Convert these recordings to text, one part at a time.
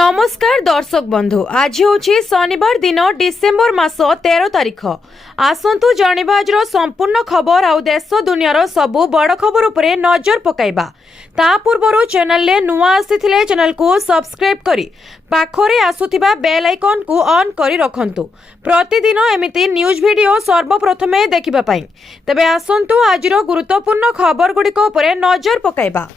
नमस्कार दर्शक बंधु आज हूँ शनिवार दिन डिसेम्बर मास 13 तारिख। आसतु जानिबा आज संपूर्ण खबर आउ देश दुनियार सबु बड़ खबर उपरे नजर पकाइबा। ता पूर्व चैनल ले नुआ आसीथिले चैनल को सब्सक्राइब करी पाखरे आसुथिबा बेल आइकन को ऑन करी रखंतु प्रतिदिन एमिति न्यूज वीडियो सर्वप्रथमे देखिबा पई। तबे आसंतु आजिरो गुरुत्वपूर्ण खबर गुड़िक उपरे नजर पकाइबा।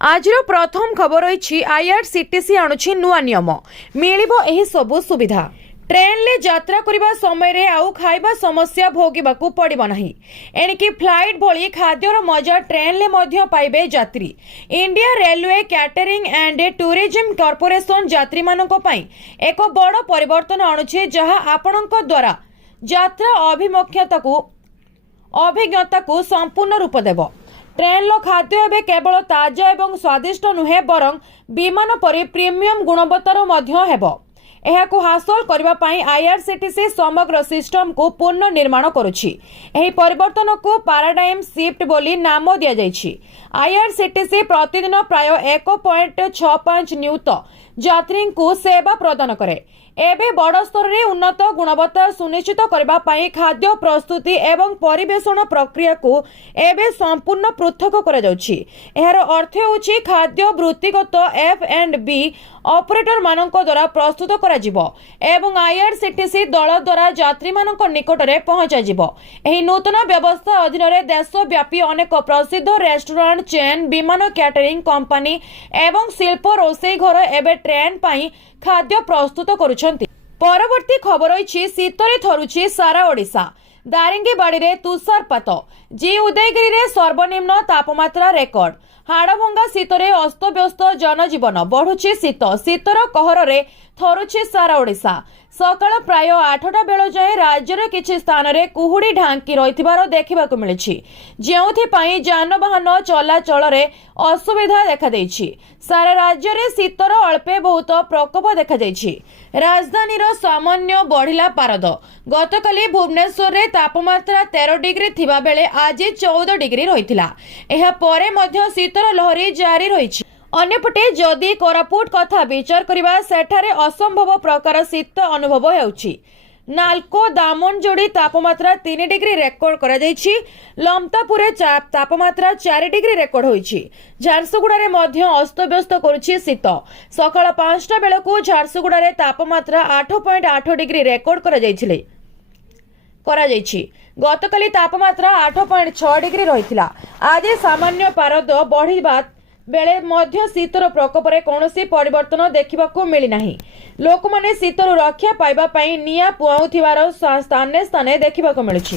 आजर प्रथम खबर रही आईआरसीटीसी आणुछि नुआ नियम मिलिबो एही सबु सुविधा। ट्रेन ले यात्रा करिबा समय रे आउ खाइबा समस्या भोगिबाकू पड़िबो नाही। एणिकी फ्लाइट भली खाद्यर मजा ट्रेन ले मध्य पाइबे यात्री। India railway catering and tourism corporation यात्री मानक पई एक बड़ परिवर्तन आणुछि जहा आपणक द्वारा यात्रा अभिज्ञता को संपूर्ण रूप देबो। ट्रेन लो खाद्य एवं केवल ताजा एवं स्वादिष्ट नुहे बरं विमान परि प्रीमियम गुणवत्तार मध्य हेबो। एहाकु हासिल करबा पई आईआरसीटीसी समग्र सिस्टम को पुनः निर्माण करुछि। एही परिवर्तन को पैराडाइम शिफ्ट बोली नाम दिया जायछि। आईआरसीटीसी प्रतिदिन प्राय 1.65 नियुत यात्री को सेवा प्रदान करे। एबे बड़ स्तर रे उन्नत गुणवत्ता सुनिश्चित करबा पई खाद्य प्रस्तुति एवं परिवेषण प्रक्रिया को एबे संपूर्ण पृथक करा जाउछि। एहार अर्थ होछि खाद्य वृत्तिगत F&B ऑपरेटर मानक द्वारा प्रस्तुत करा जिवो एवं आईआरसीटीसी दल द्वारा यात्री मानक निकट रे पहुंचा जिवो। एही नूतन व्यवस्था अधीन रे देशव्यापी अनेक प्रसिद्ध रेस्टोरेंट चेन विमान कैटरिंग कंपनी एवं शिल्प रोषेई घर एबे ट्रेन पई खाद्य प्रस्तुत करुछंती। परवर्ती खबर रही शीतरे थरुछि सारा ओडिशा। दारिंगीबाड़ी रे तुषारपात। जी उदयगिरी रे सर्वनिम्न तापमात्रा रेकर्ड। हाड़भंगा शीतरे अस्तव्यस्त जनजीवन बढ़ुछि शीत। शीतर कहर रे थरुछि सारा ओडिशा। सकाळ प्राय 8टा बेल जाए राज्यर किछि स्थान रे कुहुडी ढांकी रहिथिबार देखिबाकू मिलिछि, जेउथि पई जानवाहन चलाचल रे असुविधा देखा देछि। सारा राज्य रे शीतर अल्पे बहुत प्रकोप देखा देछि। राजधानीर सामान्य बढ़िला पारद। गतकाली भुवनेश्वर रे तापमात्रा 13 डिग्री थिबा बेले आज 14 डिग्री रहिथिला। एहा परे मध्य शीतर लहरी जारी रहिछि। अन्यपटे जदि कोरापुट कथा विचार करिबा सेठारे असंभव प्रकार शीत अनुभव हेउछि। नालको दामनजोड़ी तापमात्रा 3 डिग्री रेकर्ड करा जायछि। लमतापुरे तापमात्रा 4 डिग्री रेकर्ड होइछि। झारसुगुड़ा रे मध्य अस्तव्यस्त करुछि शीत। सकाळ 5टा बेलकू झारसुगुड़ा रे तापमात्रा 8.8 डिग्री रेकर्ड करा जायछि। गतकाली तापमात्रा 8.6 डिग्री रहिथिला। आज सामान्य पारद बढ़िबा बेले मध्य शीतर प्रकोप रे कोनोसी परिवर्तन देखिबाकू मिली नाही। लोक माने शीतर रक्षा पाइबा पई निया पुआउथिबार स्थाने स्थाने देखिबाकू मिलुछि।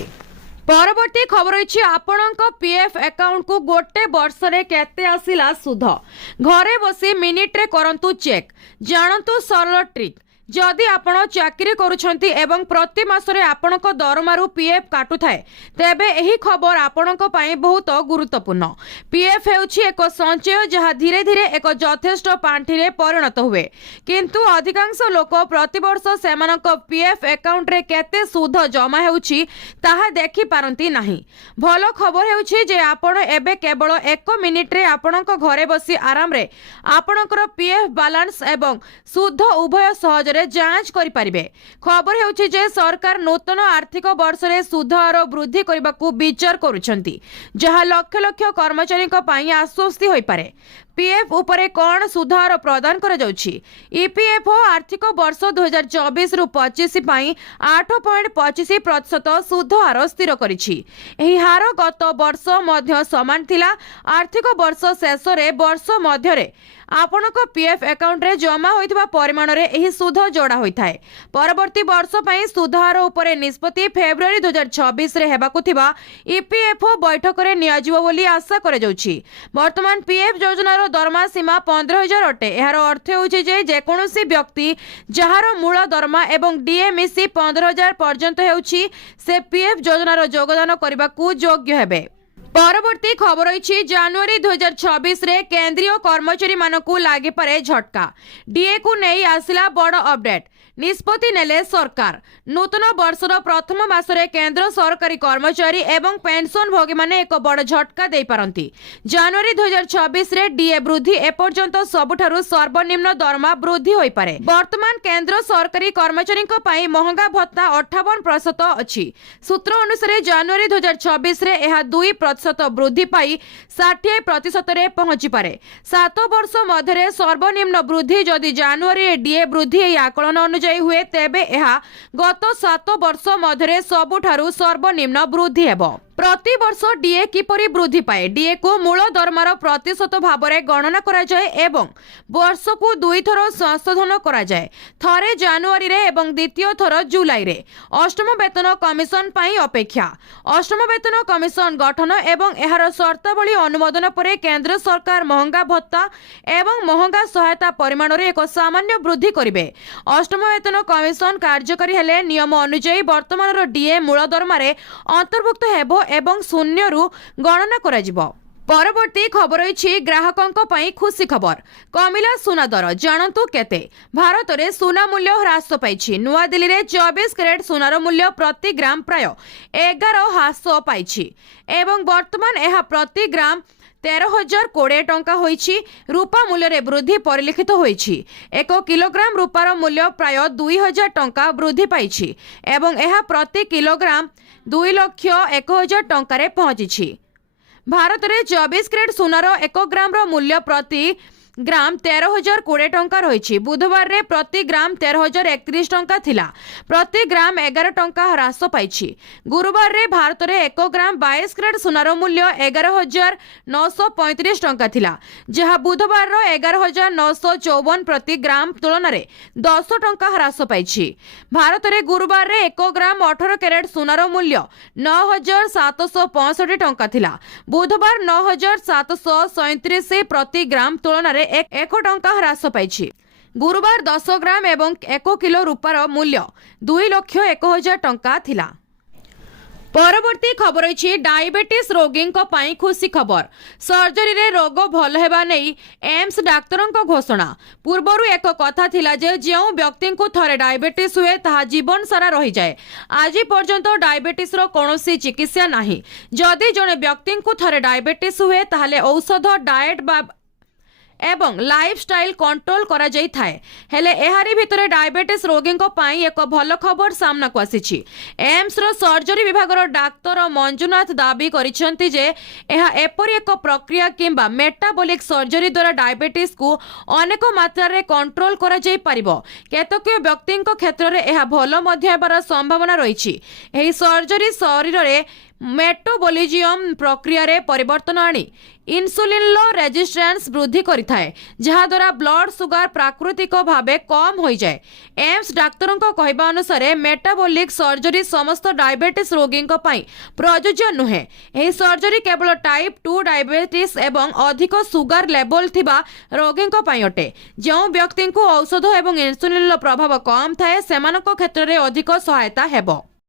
परवर्ती खबर रही आपणक पीएफ अकाउंट को गोटे वर्ष रे केते आसिला सुध। घरे बसी मिनिट रे करंतु चेक। जानतु सरल ट्रिक। जदि आपण चाकरी करूछंती एवं प्रति मासरे आपणक दरमारू पीएफ काटु थाए तेबे एही खबर आपणक पई बहुत गुरुत्वपूर्ण। पीएफ हेउछि एक संचय जहा धीरे धीरे एक यथेष्ट पांठी रे परिणत हुए, किंतु अधिकांश लोक प्रति वर्ष सेमानक पीएफ अकाउंट रे केते सुध जमा हेउछि ताहा देखि पारंती नाही। भलो खबर हेउछि जे आपण एबे केवल 1 मिनिट रे आपणक घरे बसी आराम रे आपणकर पीएफ बैलेंस एवं सुध उभय सहज जांच करि परिबे। खबर हेउछि जे सरकार नूतन आर्थिक वर्ष रे सुध हार वृद्धि करबाकू विचार करूछंती, जहा लक्ष लक्ष कर्मचारी को पई आश्वस्ति होई पारे। पीएफ उपरे कोन सुधार प्रदान करा जाउछि। ईपीएफओ आर्थिक वर्ष 2024 रु 25 पई 8.25% सुध हार स्थिर करिछि। एही हार गत वर्ष मध्य समान थिला। आर्थिक वर्ष शेष रे वर्ष मध्य रे आपणक पीएफ अकाउंट रे जमा होइतबा परिमाण रे एही सुध जोड़ा होइथाय। परवर्ती वर्ष पई सुध हार उपरे निष्पत्ति फेब्रुआरी 2026 रे हेबाकू थिबा ईपीएफओ बैठक रे नियाजिबो बोली आशा करा जाउछि। वर्तमान पीएफ योजनार दरमा सीमा 15,000 अटे। एहार अर्थ होछि जे जेकोनोसी व्यक्ति जहार मूल दरमा एवं डीए मिसी 15,000 पर्यंत हेउछि से पीएफ योजनार योगदान करबाकू योग्य हेबे। परवर्ती खबर रही जनवरी 2026 रे केंद्रीय कर्मचारी मानकू लागी पारे झटका। डीए को नहीं आसिला बड़ अपडेट। निष्पत्ति नेले सरकार। नूतन वर्षर प्रथम मासरे केंद्र सरकारी कर्मचारी एवं पेंशन भोगी माने एक बड़ झटका दे पारंती। जनवरी 2026 रे डीए वृद्धि एपर्यंत सबुठारु सर्वनिम्न दरमा वृद्धि होई पारे। वर्तमान केंद्र सरकारी कर्मचारी पई महंगा भत्ता 58% अछि। सूत्र अनुसार जनवरी 2026 रे एहा 2% वृद्धि पाई 60% रे पहुंची पारे। 7 वर्ष मध्यरे सर्वनिम्न वृद्धि जदि जनवरी डीए वृद्धि आकलन अनुसार हुए तेबे यह गत 7 वर्ष मध्यरे सबुठारु सर्वनिम्न वृद्धि हेबो। प्रति वर्ष डीए किपरि वृद्धि पाए? डीए को मूल दरमार प्रतिशत भाव में गणना करा जाए एवं वर्ष को 2 थर संशोधन करा जाए, थरे जनवरी रे एवं द्वितीय थर जुलाई रे। अष्टम वेतन कमिशन पाई अपेक्षा। अष्टम वेतन कमिशन गठन एवं एहार शर्तावली अनुमोदन पर केंद्र सरकार महंगा भत्ता एवं महंगा सहायता परिमाण रे एक सामान्य वृद्धि करिवे। अष्टम वेतन कमिशन कार्यकारी हेले नियम अनुसार वर्तमान डीए मूल दरमारे अंतर्भुक्त हेबो एवं शून्य रु गणना करा जिवो। परवर्ती खबर होइछि ग्राहकों पई खुशी खबर। कमिला सुना दर जानतु केते? भारत रे सुना मूल्य ह्रास पाइछि। नुआ दिल्ली रे 24 कैरेट सुनार मूल्य प्रति ग्राम प्राय 11 ह्रास पाइछि एवं वर्तमान एहा प्रति ग्राम 13,020 टंका होइछि। रूपा मूल्य रे वृद्धि परिलक्षित होइछि। 1 किलोग्राम रूपार मूल्य प्राय 2,000 टंका वृद्धि पाइछि एवं एहा प्रति किलोग्राम 2,01,000 टंका रे पहुंचिछि। भारत रे 24 कैरेट सुनार 1 ग्राम रो मूल्य प्रति ग्राम 13,020 टंका रही। बुधवार रे प्रति ग्राम 13,031 टंका थिला। प्रति ग्राम 11 टंका ह्रास पाइछि। गुरुवार रे भारत रे 1 ग्राम 22 कैरेट सुनार मूल्य 11,935 टंका थिला, जहा बुधवार रो 11,954 प्रति ग्राम तुलन रे 10 टंका ह्रास पाइछि। भारत रे गुरुवार रे 1 ग्राम 18 कैरेट सुनार मूल्य 9,765 टंका थिला। बुधवार 9,737 प्रति ग्राम तुलन रे 1 टंका ह्रास पाइछि। गुरुवार 10 ग्राम एवं 1 किलो रूपार मूल्य 2,01,000 टंका थिला। परवर्ती खबर होइछि डायबिटीज रोगी पई खुशी खबर। सर्जरी रे रोग भल हेबा नै एम्स डाक्तरंक घोषणा। पूर्वरु एक कथा थिला जे जेउ व्यक्ति को थरे डायबिटीज हुए ताहा जीवन सारा रही जाए। आज पर्यंत डायबिटीज रो कोनोसी चिकित्सा नाही। जदि जने व्यक्ति को थरे डायबिटीज हुए ताहाले औषध डाएट बा एवं लाइफस्टाइल कंट्रोल करा जाई थाए। हेले एहारी भितरे डायबिटीज रोगी पई एक भल खबर सामना को आसीछि। एम्स रो सर्जरी विभाग रो डाक्तर मंजुनाथ दाबी करिसेंती जे एहा एपरि एक प्रक्रिया किंबा मेटाबॉलिक सर्जरी द्वारा डायबिटीज को अनेक मात्रा रे कंट्रोल करा जाई परिबो। केतक व्यक्ति क्षेत्र रे एहा भल मध्य हेबार संभावना रहिछि। एही सर्जरी शरीर रे मेटाबॉलिज्म प्रक्रिया रे परिवर्तन आनी इन्सुलिन लो रेजिस्टेंस वृद्धि करिथाए, जहा द्वारा ब्लड सुगर प्राकृतिक भावे कम हो जाए। एम्स डाक्तरों को कहबा अनुसार मेटाबॉलिक सर्जरी समस्त डायबिटीज रोगी पई प्रयोज्य नुहे। एही सर्जरी केवल टाइप 2 डायबिटीज एवं अधिक सुगर लेवल थिबा रोगी पई अटे। जो व्यक्ति को औषध एवं इन्सुलिन लो प्रभाव कम थाए सेमानक क्षेत्र रे अधिक सहायता हेबो।